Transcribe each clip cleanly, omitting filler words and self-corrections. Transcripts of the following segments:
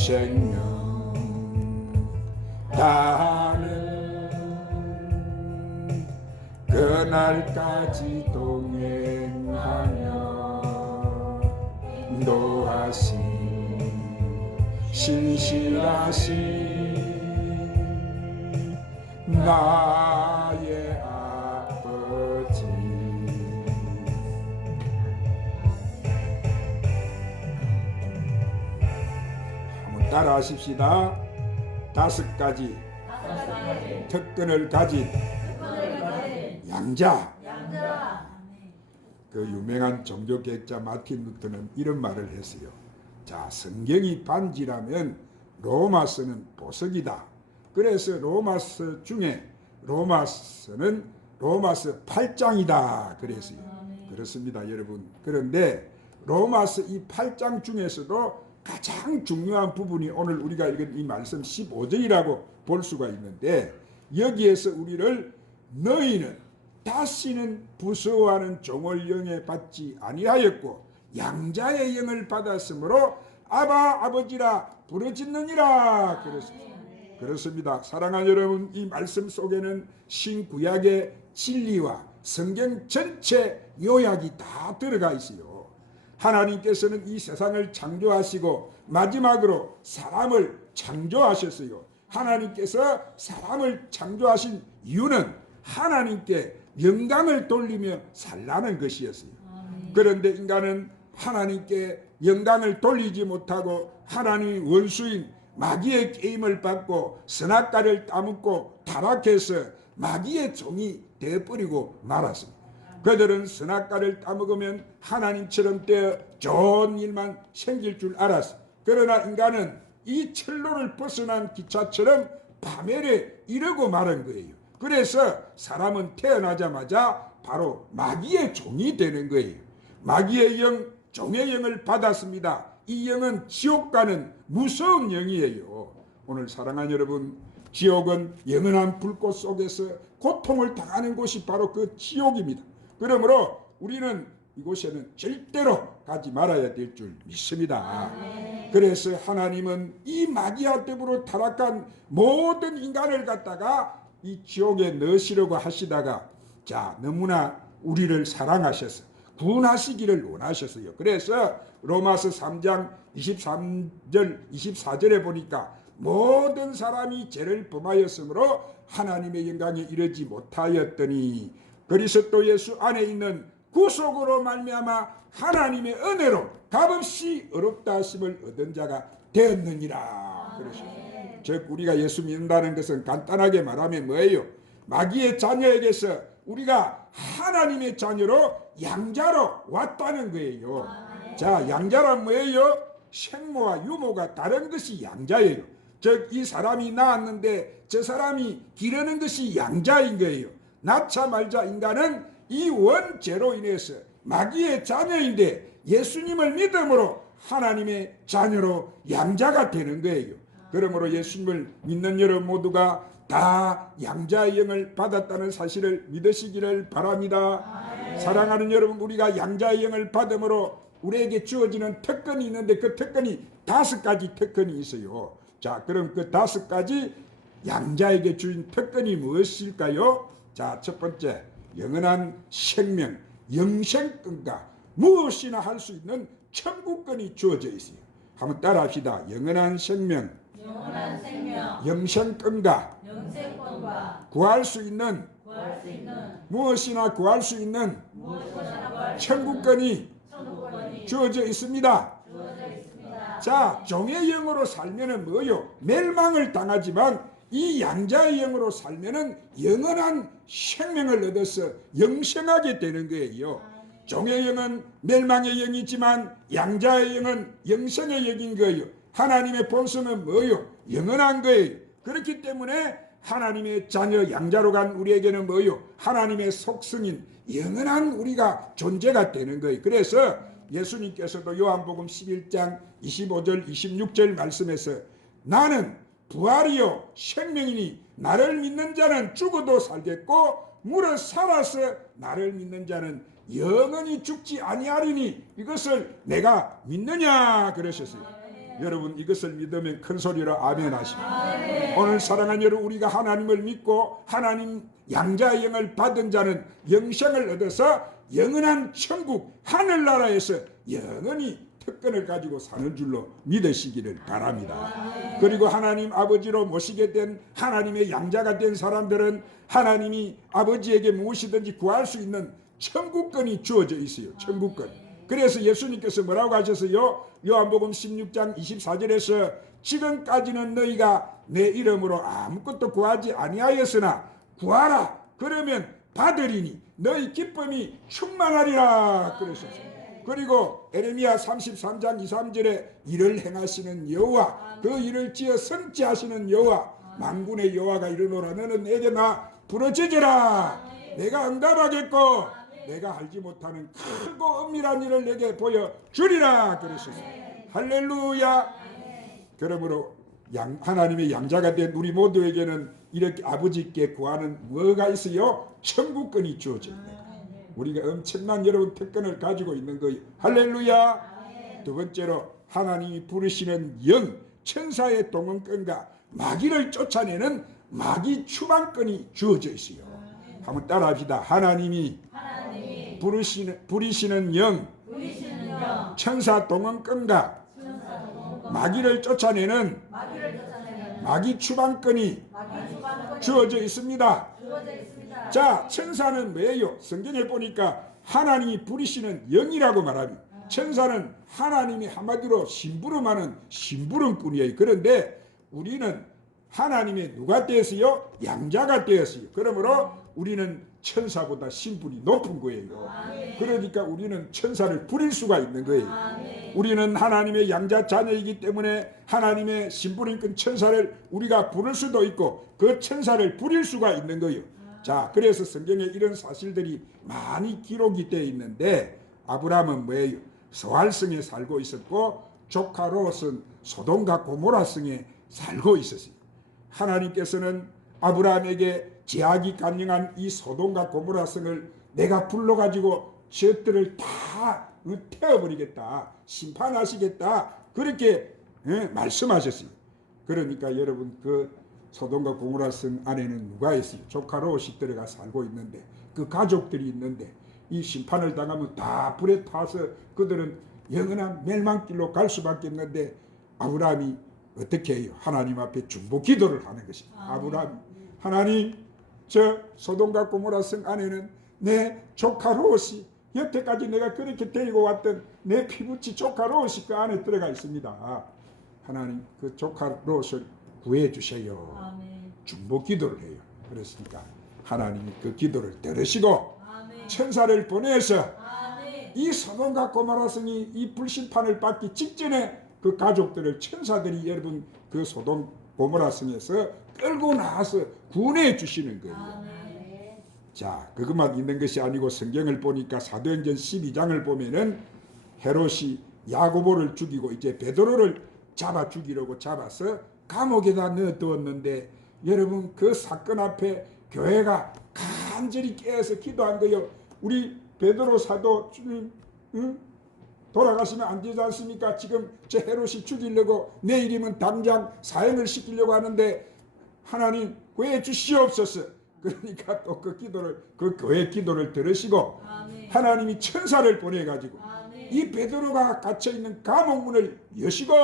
생명 다하는 그날까지 동행하며 인도하신 신실하신 나의 아버지. 한번 따라 하십시다. 5가지 특권을 가진 양자. 그 유명한 종교개혁자 마틴 루터는 이런 말을 했어요. 자, 성경이 반지라면 로마서는 보석이다. 그래서 로마서 중에 로마서는 로마서 8장이다 그랬어요. 그렇습니다, 여러분. 그런데 로마서 이 8장 중에서도 가장 중요한 부분이 오늘 우리가 읽은 이 말씀 15절이라고 볼 수가 있는데, 여기에서 우리를 너희는 다시는 부서워하는 종을 영에 받지 아니하였고 양자의 영을 받았으므로 아바 아버지라 부르짖느니라 그랬습니다. 그렇습니다. 사랑하는 여러분, 이 말씀 속에는 신구약의 진리와 성경 전체 요약이 다 들어가 있어요. 하나님께서는 이 세상을 창조하시고 마지막으로 사람을 창조하셨어요. 하나님께서 사람을 창조하신 이유는 하나님께 영광을 돌리며 살라는 것이었어요. 그런데 인간은 하나님께 영광을 돌리지 못하고 하나님의 원수인 마귀의 게임을 받고 선악과를 따먹고 타락해서 마귀의 종이 되어버리고 말았습니다. 그들은 선악과를 따먹으면 하나님처럼 되어 좋은 일만 생길 줄 알았어. 그러나 인간은 이 철로를 벗어난 기차처럼 파멸에 이르고 말한 거예요. 그래서 사람은 태어나자마자 바로 마귀의 종이 되는 거예요. 마귀의 영, 종의 영을 받았습니다. 이 영은 지옥 가는 무서운 영이에요. 오늘 사랑하는 여러분, 지옥은 영원한 불꽃 속에서 고통을 당하는 곳이 바로 그 지옥입니다. 그러므로 우리는 이곳에는 절대로 가지 말아야 될 줄 믿습니다. 그래서 하나님은 이 마귀와 떼부로 타락한 모든 인간을 갖다가 이 지옥에 넣으시려고 하시다가, 자, 너무나 우리를 사랑하셔서 구원하시기를 원하셨어요. 그래서 로마서 3장 23절 24절에 보니까 모든 사람이 죄를 범하였으므로 하나님의 영광에 이르지 못하였더니 그리스도 예수 안에 있는 구속으로 말미암아 하나님의 은혜로 값없이 어렵다 하심을 얻은 자가 되었느니라. 그러셨어요. 즉 우리가 예수 믿는다는 것은 간단하게 말하면 뭐예요? 마귀의 자녀에게서 우리가 하나님의 자녀로 양자로 왔다는 거예요. 자, 양자란 뭐예요? 생모와 유모가 다른 것이 양자예요. 즉 이 사람이 낳았는데 저 사람이 기르는 것이 양자인 거예요. 낳자 말자 인간은 이 원죄로 인해서 마귀의 자녀인데 예수님을 믿음으로 하나님의 자녀로 양자가 되는 거예요. 그러므로 예수님을 믿는 여러분 모두가 다 양자의 영을 받았다는 사실을 믿으시기를 바랍니다. 사랑하는 여러분, 우리가 양자의 영을 받음으로 우리에게 주어지는 특권이 있는데 그 특권이 5가지 특권이 있어요. 자, 그럼 그 5가지 양자에게 주신 특권이 무엇일까요? 자, 첫 번째, 영원한 생명, 영생권과 무엇이나 할 수 있는 천국권이 주어져 있어요. 한번 따라 합시다. 영원한 생명, 영생권과 구할 수 있는 무엇이나 구할 수 있는 천국권이 주어져 있습니다. 자, 종의 영으로 살면은 뭐요? 멸망을 당하지만 이 양자의 영으로 살면은 영원한 생명을 얻어서 영생하게 되는 거예요. 종의 영은 멸망의 영이지만 양자의 영은 영생의 영인 거예요. 하나님의 본성은 뭐요? 영원한 거예요. 그렇기 때문에 하나님의 자녀 양자로 간 우리에게는 뭐요? 하나님의 속성인 영원한 우리가 존재가 되는 거예요. 그래서 예수님께서도 요한복음 11장 25절 26절 말씀에서 나는 부활이요 생명이니 나를 믿는 자는 죽어도 살겠고 무릇 살아서 나를 믿는 자는 영원히 죽지 아니하리니 이것을 내가 믿느냐 그러셨어요. 여러분 이것을 믿으면 큰 소리로 아멘 하시고, 오늘 사랑하는 여러분, 우리가 하나님을 믿고 하나님 양자의 영을 받은 자는 영생을 얻어서 영원한 천국 하늘나라에서 영원히 특권을 가지고 사는 줄로 믿으시기를 바랍니다. 그리고 하나님 아버지로 모시게 된 하나님의 양자가 된 사람들은 하나님이 아버지에게 무엇이든지 구할 수 있는 천국권이 주어져 있어요. 천국권. 그래서 예수님께서 뭐라고 하셨어요? 요한복음 16장 24절에서 지금까지는 너희가 내 이름으로 아무것도 구하지 아니하였으나 구하라, 그러면 받으리니 너희 기쁨이 충만하리라 그러셨어요. 그리고 에레미야 33장 2, 3절에 이를 행하시는 여호와, 그 일을 지어 성취하시는 여호와, 만군의 여호와가 이르노라, 너는 내게 나 부르짖으라, 내가 응답하겠고 내가 알지 못하는 크고 은밀한 일을 내게 보여주리라 그러셨어요. 할렐루야. 그러므로 하나님의 양자가 된 우리 모두에게는 이렇게 아버지께 구하는 뭐가 있어요? 천국권이 주어져 있는 거예요. 우리가 엄청난 여러분 특권을 가지고 있는 거예요. 할렐루야. 두 번째로 하나님이 부르시는 영, 천사의 동원권과 마귀를 쫓아내는 마귀 추방권이 주어져 있어요. 한번 따라합시다. 하나님이 부르시는 영, 천사 동원권과 마귀를 쫓아내는 마귀 추방권이 주어져 있습니다. 자, 천사는 뭐예요? 성경에 보니까 하나님이 부르시는 영이라고 말합니다. 천사는 하나님이 한마디로 심부름하는 심부름꾼이에요. 그런데 우리는 하나님의 누가 되었어요? 양자가 되었어요. 그러므로 우리는 천사보다 신분이 높은 거예요. 그러니까 우리는 천사를 부릴 수가 있는 거예요. 우리는 하나님의 양자 자녀이기 때문에 하나님의 신분인권 천사를 우리가 부를 수도 있고 그 천사를 부릴 수가 있는 거예요. 자, 그래서 성경에 이런 사실들이 많이 기록이 되어 있는데, 아브라함은 뭐예요? 서할성에 살고 있었고 조카 롯은 소돔과 고모라 성에 살고 있었어요. 하나님께서는 아브라함에게 제약이 가능한 이 소돔과 고모라 성을 내가 불러가지고 저들을 다 태워버리겠다, 심판하시겠다, 그렇게 말씀하셨어요. 그러니까 여러분, 그 소돔과 고모라 성 안에는 누가 있어요? 조카 롯이 들어가 살고 있는데, 그 가족들이 있는데 이 심판을 당하면 다 불에 타서 그들은 영원한 멸망길로 갈 수밖에 없는데, 아브라함이 어떻게 해요? 하나님 앞에 중보 기도를 하는 것입니다. 아브라함이, 하나님, 저 소돔과 고모라 성 안에는 내 조카 롯이, 여태까지 내가 그렇게 데리고 왔던 내 피부치 조카 롯이 그 안에 들어가 있습니다. 하나님, 그 조카 롯을 구해 주세요. 중보 기도를 해요. 그랬으니까 하나님이 그 기도를 들으시고 천사를 보내서 이 소돔과 고모라 성이 이 불심판을 받기 직전에 그 가족들을 천사들이 여러분 그 소돔 고모라 성에서 끌고 나와서 구원해 주시는 거예요. 자, 그것만 있는 것이 아니고 성경을 보니까 사도행전 12장을 보면은 헤롯이 야고보를 죽이고 이제 베드로를 잡아 죽이려고 잡아서 감옥에다 넣어두었는데, 여러분 그 사건 앞에 교회가 간절히 깨어서 기도한 거예요. 우리 베드로 사도 주님, 돌아가시면 안 되지 않습니까? 지금 저 헤롯이 죽이려고 내일이면 당장 사형을 시키려고 하는데 하나님 구해 주시옵소서. 그러니까 또 그 기도를, 그 교회 기도를 들으시고 하나님이 천사를 보내가지고 이 베드로가 갇혀있는 감옥문을 여시고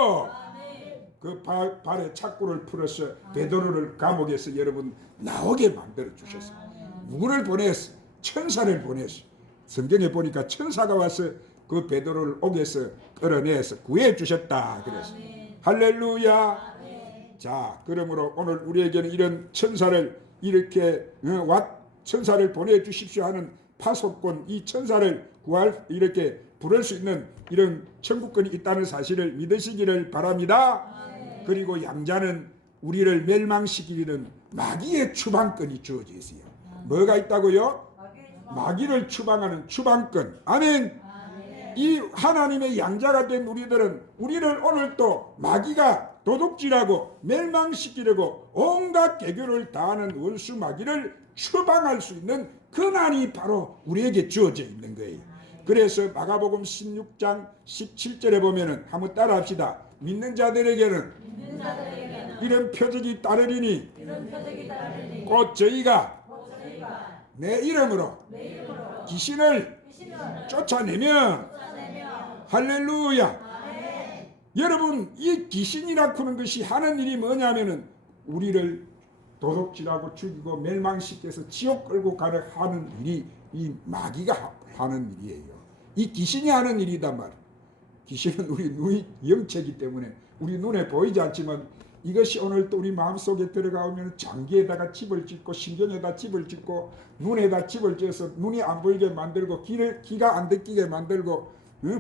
그 발에 착고를 풀어서 베드로를 감옥에서 여러분 나오게 만들어 주셨어요. 누구를 보냈어? 천사를 보냈어. 성경에 보니까 천사가 와서 그 베드로를 옥에서 끌어내서 구해 주셨다 그랬어. 할렐루야. 자, 그러므로 오늘 우리에게는 이런 천사를 이렇게 천사를 보내 주십시오 하는 파송권, 이 천사를 이렇게 부를 수 있는 이런 천국권이 있다는 사실을 믿으시기를 바랍니다. 그리고 양자는 우리를 멸망시키는 마귀의 추방권이 주어져 있어요. 뭐가 있다고요? 마귀를 추방하는 추방권. 아멘. 이 하나님의 양자가 된 우리들은 우리를 오늘 또 마귀가 도둑질하고 멸망시키려고 온갖 개교를 다하는 원수 마귀를 추방할 수 있는 권한이 바로 우리에게 주어져 있는 거예요. 그래서 마가복음 16장 17절에 보면은 한번 따라합시다. 믿는 자들에게는 이런 표적이 따르리니 곧 저희가 내 이름으로 귀신을 쫓아내면 할렐루야. 여러분, 이 귀신이라 하는 것이 하는 일이 뭐냐면은 우리를 도둑질하고 죽이고 멸망시켜서 지옥 끌고 가려 하는 일이 이 마귀가 하는 일이에요. 이 귀신이 하는 일이단 말이에요. 귀신은 우리 눈이 영체이기 때문에 우리 눈에 보이지 않지만 이것이 오늘 또 우리 마음속에 들어가면 장기에다가 집을 짓고 신경에다 집을 짓고 눈에다 집을 지어서 눈이 안 보이게 만들고 귀가 안 듣기게 만들고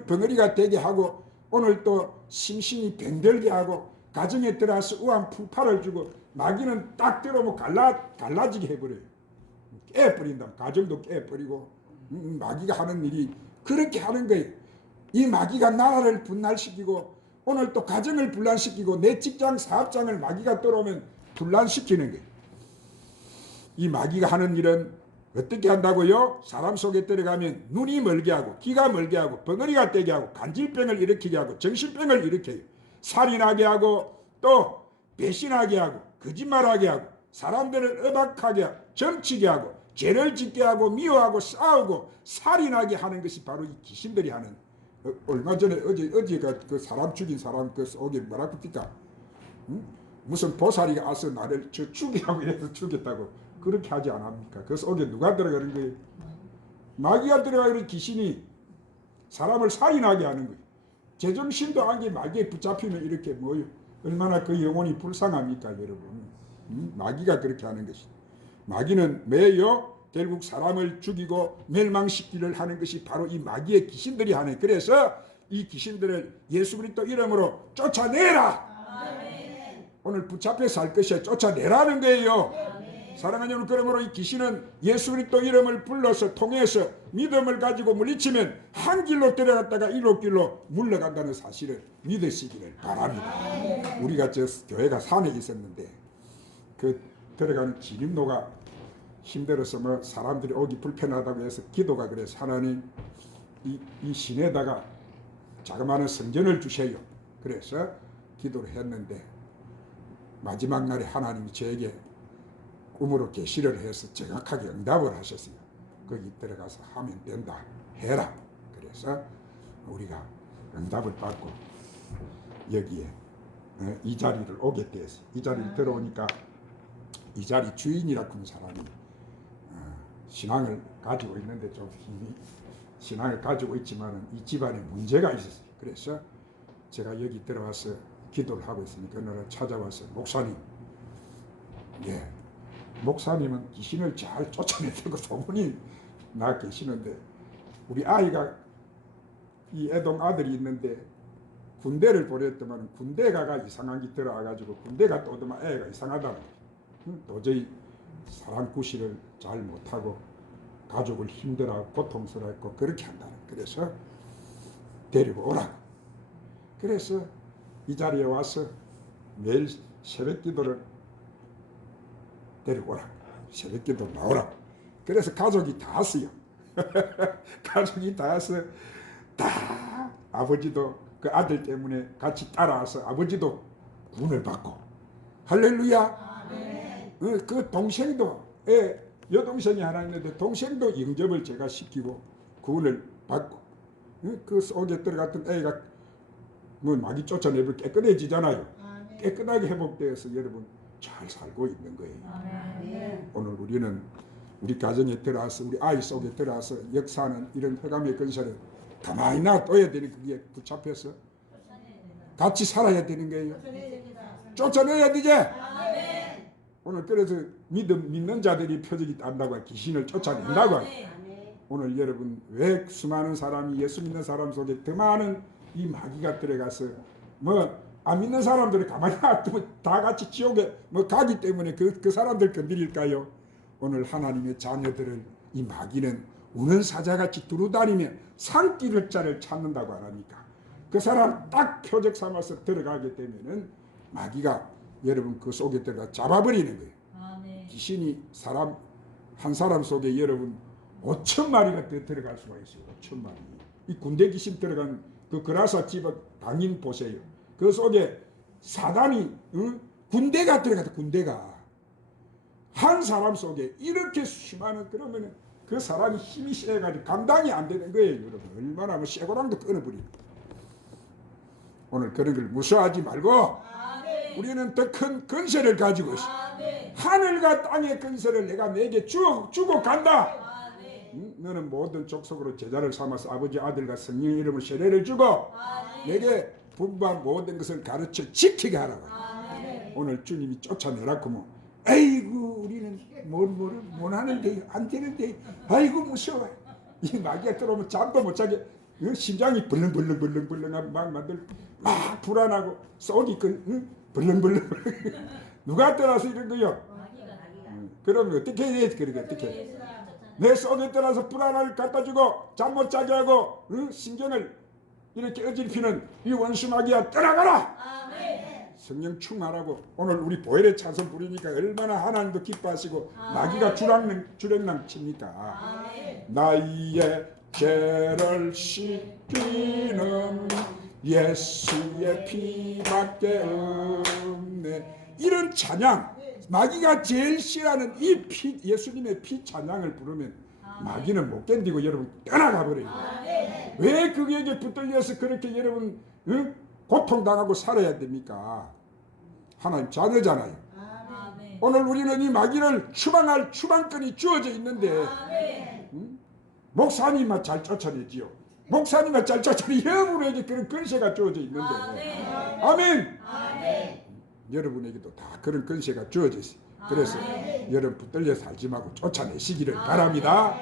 벙어리가 되게 하고 오늘 또 심신이 병들게 하고 가정에 들어와서 우한 풍파를 주고 마귀는 딱 들어오면 갈라지게 해버려요. 깨버린다. 가정도 깨버리고 마귀가 하는 일이 그렇게 하는 거예요. 이 마귀가 나라를 분란시키고 오늘 또 가정을 분란시키고 내 직장 사업장을 마귀가 들어오면 분란시키는 거예요. 이 마귀가 하는 일은 어떻게 한다고요? 사람 속에 들어가면 눈이 멀게 하고 귀가 멀게 하고 벙어리가 떼게 하고 간질병을 일으키게 하고 정신병을 일으켜요. 살인하게 하고 또 배신하게 하고 거짓말하게 하고 사람들을 억압하게 하고 점치게 하고 죄를 짓게 하고 미워하고 싸우고 살인하게 하는 것이 바로 이 귀신들이 하는. 얼마 전에 어제가 그 사람 죽인 사람 그 속에 뭐라고 합니까? 무슨 보살이가 와서 나를 죽이라고 이래서 죽였다고 그렇게 하지 않습니까? 그 속에 누가 들어가는 거예요? 마귀가 들어가는 귀신이 사람을 살인하게 하는 거예요. 제정신도 아니게 마귀에 붙잡히면 이렇게 뭐요? 얼마나 그 영혼이 불쌍합니까, 여러분? 마귀가 그렇게 하는 것이. 마귀는 매요 결국 사람을 죽이고 멸망시키기를 하는 것이 바로 이 마귀의 귀신들이 하는. 그래서 이 귀신들을 예수 그리스도 이름으로 쫓아내라. 아멘. 오늘 붙잡혀 살 것이야. 쫓아내라는 거예요. 아멘. 사랑하는 여러분, 그러므로 이 귀신은 예수 그리스도 이름을 불러서 통해서 믿음을 가지고 물리치면 한 길로 들어갔다가 일곱 길로 물러간다는 사실을 믿으시기를 바랍니다. 아멘. 우리가 저 교회가 산에 있었는데 그 들어가는 진입로가 힘들어서 뭐 사람들이 오기 불편하다고 해서 기도가 그래서 하나님 이 시내에다가 자그마한 성전을 주세요. 그래서 기도를 했는데 마지막 날에 하나님이 저에게 꿈으로 계시를 해서 정확하게 응답을 하셨어요. 거기 들어가서 하면 된다. 해라. 그래서 우리가 응답을 받고 여기에 이 자리를 오게 됐어요. 이 자리를 들어오니까 이 자리 주인이라고 하는 사람이 신앙을 가지고 있는데 좀 힘이 신앙을 가지고 있지만 이 집안에 문제가 있었어요. 그래서 제가 여기 들어와서 기도를 하고 있으니까 어느 날 찾아와서 목사님, 예, 목사님은 귀신을 잘 쫓아낸다고 소문이 나 계시는데 우리 아이가 이 애동 아들이 있는데 군대를 보냈더만 군대 가가 이상한 게 들어와가지고 군대 갔다 오더만 애가 이상하다. 도저히 사람 구실을 잘 못하고 가족을 힘들어하고 고통스러워했고 그렇게 한다. 그래서 데리고 오라고. 그래서 이 자리에 와서 매일 새벽 기도를 데리고 오라고. 새벽 기도 나오라고. 그래서 가족이 다 왔어요. 가족이 다 와서 다 아버지도 그 아들 때문에 같이 따라와서 아버지도 구원을 받고 할렐루야. 그 동생도 여동생이 하나 있는데 동생도 영접을 제가 시키고 구원을 받고 그 속에 들어갔던 애가 뭐 마귀 쫓아내면 깨끗해지잖아요. 깨끗하게 회복되어서 여러분 잘 살고 있는 거예요. 오늘 우리는 우리 가정에 들어와서 우리 아이 속에 들어와서 역사하는 이런 흑암의 근세를 가만히 놔둬야 되는 그게 붙잡혀서 같이 살아야 되는 거예요. 쫓아내야 되지. 오늘 그래서 믿는 자들이 표적이 딴다고 귀신을 쫓아낸다고 하죠. 오늘 여러분 왜 수많은 사람이 예수 믿는 사람 속에 더 많은 이 마귀가 들어가서 뭐 안 믿는 사람들이 가만히 놔두면 다 같이 지옥에 뭐 가기 때문에 그 사람들 건드릴까요? 오늘 하나님의 자녀들을 이 마귀는 우는 사자같이 두루다니며 산길 자를 찾는다고 하니까 그 사람 딱 표적 삼아서 들어가게 되면은 마귀가 여러분 그 속에 들어가 잡아버리는 거예요. 귀신이 사람 한 사람 속에 여러분 5천 마리가 들어갈 수가 있어요. 5천 마리. 이 군대 귀신 들어간 그 그라사 지역 방인 보세요. 그 속에 사단이 군대가 들어갔다. 군대가 한 사람 속에 이렇게 수많은, 그러면 그 사람이 힘이 세가지고 감당이 안 되는 거예요. 여러분 얼마나 하면 쇠고랑도 끊어버리고. 오늘 그런 걸 무서워하지 말고 우리는 더 큰 건설을 가지고 있어. 하늘과 땅의 건설을 내가 내게 주고 간다. 너는 모든 족속으로 제자를 삼아서 아버지 아들과 성령의 이름으로 세례를 주고 내게 분부한 모든 것을 가르쳐 지키게 하라고. 오늘 주님이 쫓아내라고 뭐 아이고 우리는 뭘 하는데 안 되는데 아이고 무서워. 이 마귀가 들어오면 잠도 못 자게 심장이 벌렁벌렁 막 만들 막 불안하고 속이 벌렁벌렁 누가 떠나서 이런 거요? 그러면 어떻게 해야 돼? 그러게 어떻게? 내 속에 떠나서 불안을 갖다 주고 잠 못 자게 하고 신경을 이렇게 어지럽히는 이 원수 마귀야 떠나가라. 성령 충만하고 오늘 우리 보혈의 찬송 부르니까 얼마나 하나님도 기뻐하시고 마귀가 주랭랑 칩니까? 나의 죄를 씻기는 예수의 피밖에 없네. 이런 찬양, 마귀가 제일 싫어하는 이 피, 예수님의 피 찬양을 부르면 마귀는 못 견디고 여러분 떠나가 버려요. 왜 그에게 붙들려서 그렇게 여러분 고통당하고 살아야 됩니까? 하나님 자녀잖아요. 오늘 우리는 이 마귀를 추방할 추방권이 주어져 있는데 목사님만 잘 쫓아내지요. 목사님만 잘 쫓아내 여러분에게 그런 권세가 주어져 있는데 아멘. 여러분에게도 다 그런 권세가 주어져 있어요. 그래서 여러분 붙들려 살지 말고 쫓아내시기를 바랍니다.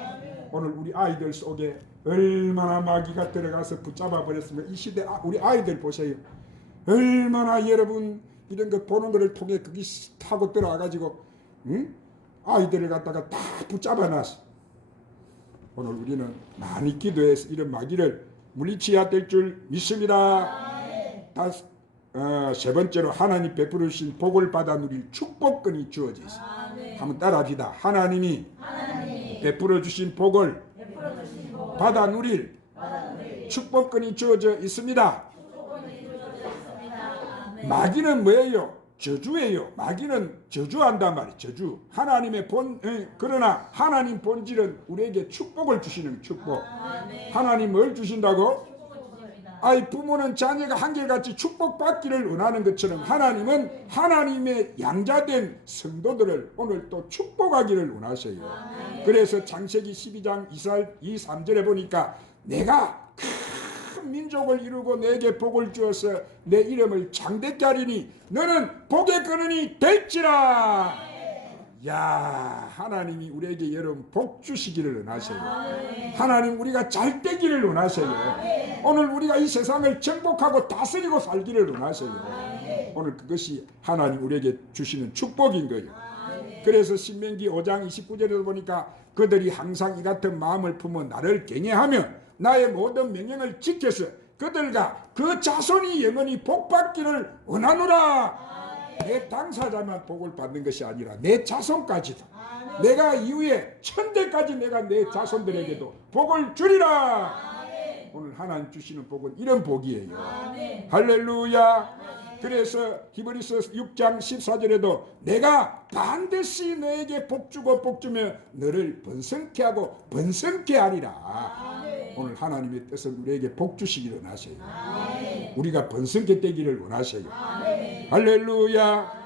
오늘 우리 아이들 속에 얼마나 마귀가 들어가서 붙잡아 버렸으면 이 시대 우리 아이들 보세요. 얼마나 여러분 이런 거 보는 거를 통해 그게 타고 들어와 가지고 아이들을 갖다가 다 붙잡아 놨어. 오늘 우리는 많이 기도해서 이런 마귀를 물리쳐야 될 줄 믿습니다. 세 번째로 하나님 베풀어 주신 복을 받아 누릴 축복권이 주어져 있습니다. 한번 따라합시다. 하나님이 베풀어 주신 복을 받아 누릴 축복권이 주어져 있습니다. 마귀는 뭐예요? 저주예요. 마귀는 저주한단 말이에요. 저주. 하나님의 그러나 하나님 본질은 우리에게 축복을 주시는 축복. 하나님 뭘 주신다고? 아이 부모는 자녀가 한결같이 축복받기를 원하는 것처럼 하나님은 하나님의 양자된 성도들을 오늘 또 축복하기를 원하셔요. 그래서 창세기 12장 2, 3절에 보니까 내가 큰 민족을 이루고 내게 복을 주어서 내 이름을 창대케 하리니 너는 복의 근원이 될지라. 야, 하나님이 우리에게 여러분 복 주시기를 원하셔요. 하나님 우리가 잘 되기를 원하셔요. 오늘 우리가 이 세상을 정복하고 다스리고 살기를 원하셔요. 오늘 그것이 하나님 우리에게 주시는 축복인 거예요. 그래서 신명기 5장 29절에도 보니까 그들이 항상 이 같은 마음을 품어 나를 경외하며 나의 모든 명령을 지켜서 그들과 그 자손이 영원히 복받기를 원하노라. 내 당사자만 복을 받는 것이 아니라 내 자손까지도 내가 이후에 천대까지 내가 내 자손들에게도 복을 주리라. 오늘 하나님 주시는 복은 이런 복이에요. 할렐루야. 그래서 히브리서 6장 14절에도 내가 반드시 너에게 복주고 복주며 너를 번성케 하고 번성케 하리라. 오늘 하나님의 뜻은 우리에게 복주시기를 원하셔요. 우리가 번성케 되기를 원하셔요. 할렐루야.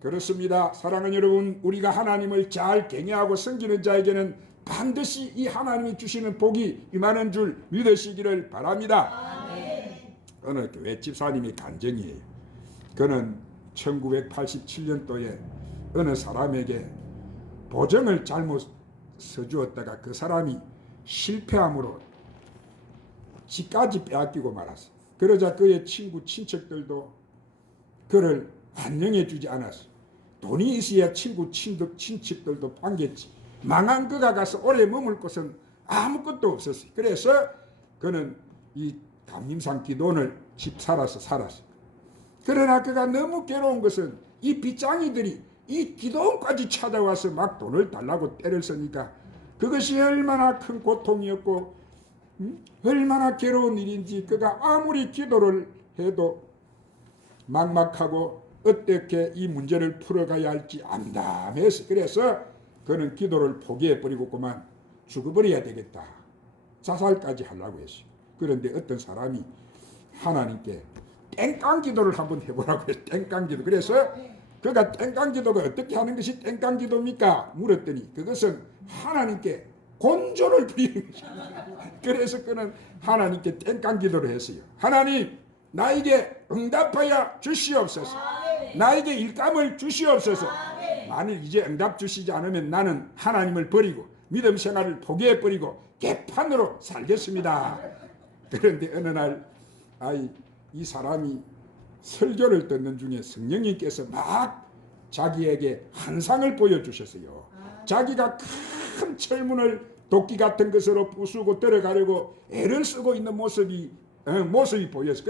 그렇습니다. 사랑하는 여러분, 우리가 하나님을 잘 경외하고 섬기는 자에게는 반드시 이 하나님이 주시는 복이 임하는 줄 믿으시기를 바랍니다. 어느 교회 집사님이 간증이에요. 그는 1987년도에 어느 사람에게 보증을 잘못 써주었다가 그 사람이 실패함으로 집까지 빼앗기고 말았어. 그러자 그의 친구 친척들도 그를 환영해 주지 않았어. 돈이 있어야 친구 친척들도 반겼지. 망한 그가 가서 오래 머물 곳은 아무것도 없었어요. 그래서 그는 이 감림산 기도원을 집 살아서 살았어. 그러나 그가 너무 괴로운 것은 이 빗장이들이 이 기도원까지 찾아와서 막 돈을 달라고 때를 쓰니까 그것이 얼마나 큰 고통이었고 얼마나 괴로운 일인지 그가 아무리 기도를 해도 막막하고 어떻게 이 문제를 풀어가야 할지 암담해서 그래서 그는 기도를 포기해버리고 그만 죽어버려야 되겠다. 자살까지 하려고 했어요. 그런데 어떤 사람이 하나님께 땡깡 기도를 한번 해보라고 했어요. 땡깡 기도. 그래서 그가 땡깡 기도가 어떻게 하는 것이 땡깡 기도입니까? 물었더니 그것은 하나님께 곤조를 부리는 것입니다. 그래서 그는 하나님께 땡깡 기도를 했어요. 하나님, 나에게 응답하여 주시옵소서. 나에게 일감을 주시옵소서. 만일 이제 응답 주시지 않으면 나는 하나님을 버리고 믿음 생활을 포기해버리고 개판으로 살겠습니다. 그런데 어느 날 이 사람이 설교를 듣는 중에 성령님께서 막 자기에게 환상을 보여주셨어요. 자기가 큰 철문을 도끼 같은 것으로 부수고 들어가려고 애를 쓰고 있는 모습이 보여서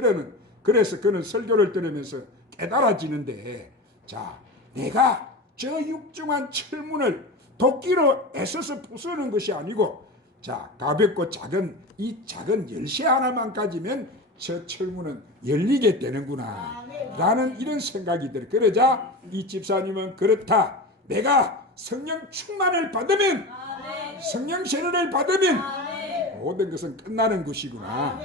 그래서 그는 설교를 들으면서 깨달아지는데, 자, 내가 저 육중한 철문을 도끼로 애써서 부수는 것이 아니고, 자, 가볍고 작은 이 작은 열쇠 하나만 가지면 저 철문은 열리게 되는구나 라는 이런 생각이 들어. 그러자 이 집사님은 그렇다, 내가 성령 충만을 받으면, 성령 세례를 받으면 모든 것은 끝나는 것이구나.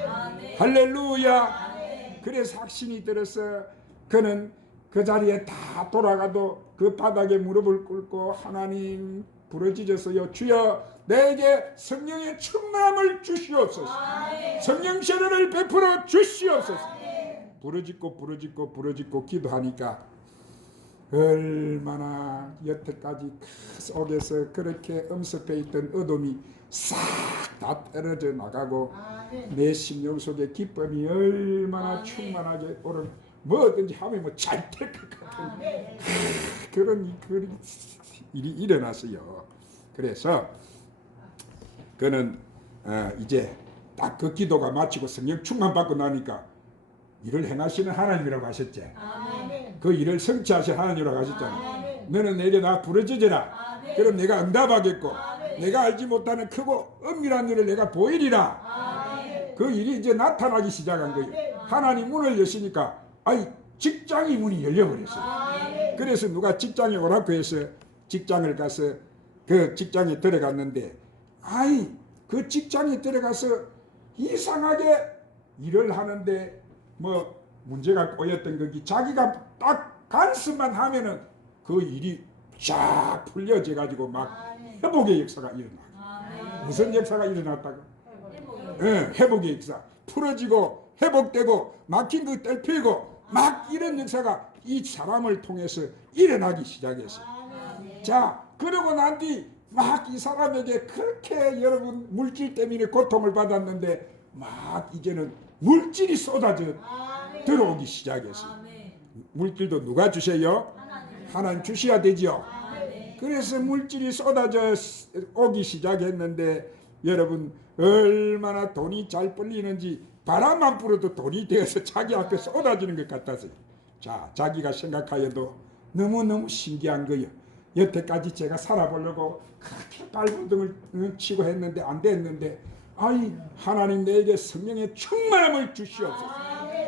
할렐루야. 그래서 확신이 들어서 그는 그 자리에 다 돌아가도 그 바닥에 무릎을 꿇고 하나님 부르짖었어요. 주여, 내게 성령의 충만함을 주시옵소서. 성령 세례를 베풀어 주시옵소서. 부르짖고 기도하니까 얼마나 여태까지 그 속에서 그렇게 엄습해 있던 어둠이 싹 다 떨어져 나가고 내 심령 속에 기쁨이 얼마나 충만하게 오른, 뭐든지 하면 뭐 잘 될 것 같은 그런 일이 일어났어요. 그래서 그는 이제 딱 그 기도가 마치고 성령 충만 받고 나니까 일을 행하시는 하나님이라고 하셨지. 그 일을 성취하신 하나님이라고 하셨잖아. 너는 내게 나 부르짖으라. 그럼 내가 응답하겠고 내가 알지 못하는 크고 엄밀한 일을 내가 보이리라. 그 일이 이제 나타나기 시작한 거예요. 하나님 문을 여시니까 직장이 문이 열려버렸어요. 그래서 누가 직장에 오라고 해서 직장을 가서 그 직장에 들어갔는데 그 직장에 들어가서 이상하게 일을 하는데 뭐 문제가 꼬였던 거기, 자기가 딱 간섭만 하면은 그 일이 쫙 풀려져 가지고 막 회복의 역사가 일어나. 무슨 역사가 일어났다고? 회복의 역사. 풀어지고 회복되고 막힌 거 떼피고 막 이런 역사가 이 사람을 통해서 일어나기 시작했어요. 자, 그러고 난 뒤 막 이 사람에게 그렇게 여러분 물질 때문에 고통을 받았는데 막 이제는 물질이 쏟아져 들어오기 시작했어요. 물질도 누가 주세요? 하나님 주셔야 되죠. 그래서 물질이 쏟아져 오기 시작했는데 여러분 얼마나 돈이 잘 벌리는지 바람만 불어도 돈이 되어서 자기 앞에 쏟아지는 것 같았어요. 자, 자기가 생각하여도 너무너무 신기한 거예요. 여태까지 제가 살아보려고 그렇게 발버둥을 치고 했는데 안 됐는데 하나님 내게 성령의 충만함을 주시옵소서.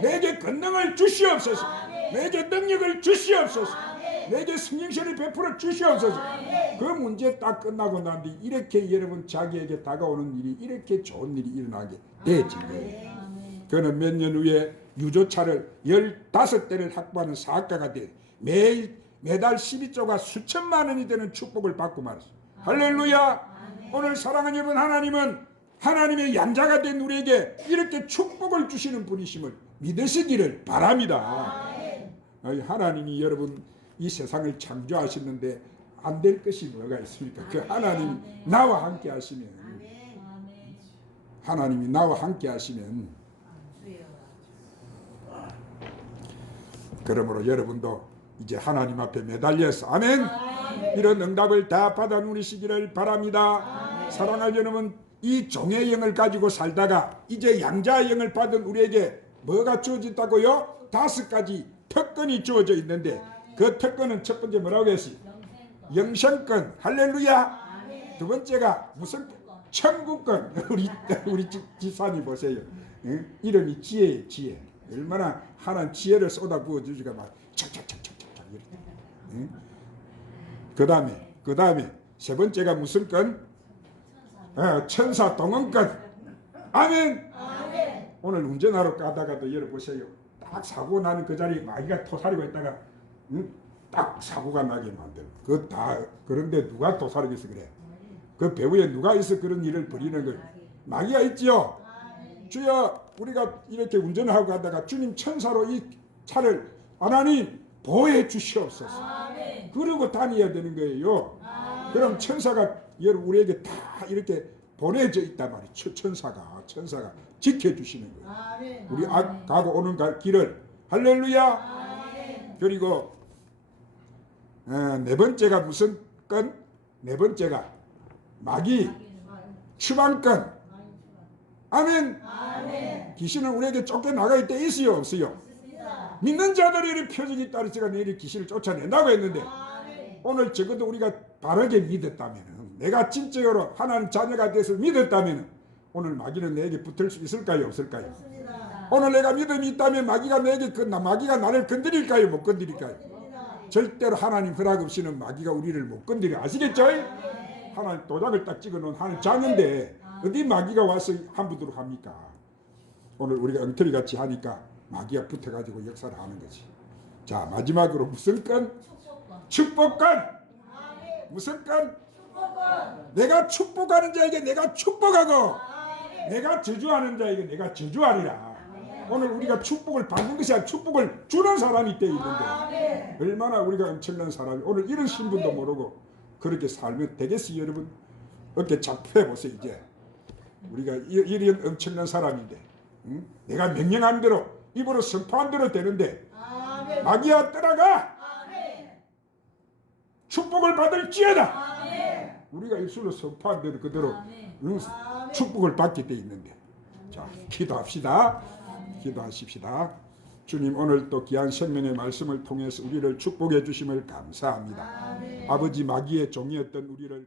내게 권능을 주시옵소서. 내게 능력을 주시옵소서. 내게 성령세를 베풀어 주시옵소서. 그 문제 딱 끝나고 난 뒤 이렇게 여러분 자기에게 다가오는 일이 이렇게 좋은 일이 일어나게 되어진 거예요. 그는 몇 년 후에 유조차를 15대를 확보하는 사학가가 돼 매달 12조가 수천만 원이 되는 축복을 받고 말았어요. 할렐루야. 오늘 사랑하는 여러분, 하나님은 하나님의 양자가 된 우리에게 이렇게 축복을 주시는 분이심을 믿으시기를 바랍니다. 하나님이 여러분 이 세상을 창조하셨는데 안 될 것이 뭐가 있습니까? 그 하나님 나와 함께 하시면, 하나님이 나와 함께 하시면, 그러므로 여러분도 이제 하나님 앞에 매달려서 아멘. 이런 응답을 다 받아 누리시기를 바랍니다. 사랑하는 여러분, 이 종의 영을 가지고 살다가 이제 양자의 영을 받은 우리에게 뭐가 주어졌다고요? 5가지 특권이 주어져 있는데 그 특권은 첫 번째 뭐라고 했어요? 영생권. 할렐루야. 두 번째가 무슨 천국권. 우리 집사님 보세요. 응? 이름이 지혜예요. 지혜. 얼마나 하나님 지혜를 쏟아 부어 주시가 막 착착착착착 이렇게. 응? 그 다음에 세 번째가 무슨 건? 천사 동원권. 아멘. 오늘 운전하러 가다가도 열어보세요. 딱 사고 나는 그 자리에 마귀가 토사리고 있다가 딱 사고가 나게 만들어. 그런데 누가 토사리겠어 그래? 그 배후에 누가 있어 그런 일을 벌이는 거예요? 마귀가 있지요. 주여, 우리가 이렇게 운전하고 가다가 주님 천사로 이 차를 하나님 보호해 주시옵소서. 그러고 다녀야 되는 거예요. 그럼 천사가 우리에게 다 이렇게 보내져 있단 말이에요. 천사가 지켜주시는 거예요. 우리 가고 오는 길을. 할렐루야. 그리고 네 번째가 무슨 건? 네 번째가 마귀 추방권. 아멘. 귀신은 우리에게 쫓겨나가 있대 있어요 없어요? 믿는 자들의 표적이 따르지가 내일 귀신을 쫓아낸다고 했는데 오늘 적어도 우리가 바르게 믿었다면, 내가 진짜로 하나님 자녀가 돼서 믿었다면 오늘 마귀는 내게 붙을 수 있을까요 없을까요? 없습니다. 오늘 내가 믿음이 있다면 마귀가 나를 건드릴까요 못 건드릴까요? 절대로 하나님 허락 없이는 마귀가 우리를 못 건드려. 아시겠죠? 하나님 도장을 딱 찍어놓은 하나님 자녀인데 어디 마귀가 와서 함부도록 합니까? 오늘 우리가 엉터리같이 하니까 마귀가 붙어가지고 역사를 하는 거지. 자, 마지막으로 무슨 건? 축복권. 무슨 건? 내가 축복하는 자에게 내가 축복하고 내가 저주하는 자에게 내가 저주하리라. 오늘 우리가 축복을 받는 것이 아니라 축복을 주는 사람이 때 있는데 얼마나 우리가 엄청난 사람이 오늘 이런 신분도 모르고 그렇게 살면 되겠어요 여러분? 어깨 잡혀 보세요. 이제 우리가 이런 엄청난 사람인데 응? 내가 명령한 대로 입으로 선포한 대로 되는데 마귀야 떠나가. 축복을 받을지어다. 우리가 입술로 선포한 대로 그대로 축복을 받게 돼 있는데. 자, 기도합시다. 기도하십시다. 주님, 오늘 또 귀한 생명의 말씀을 통해서 우리를 축복해 주심을 감사합니다. 아버지, 마귀의 종이었던 우리를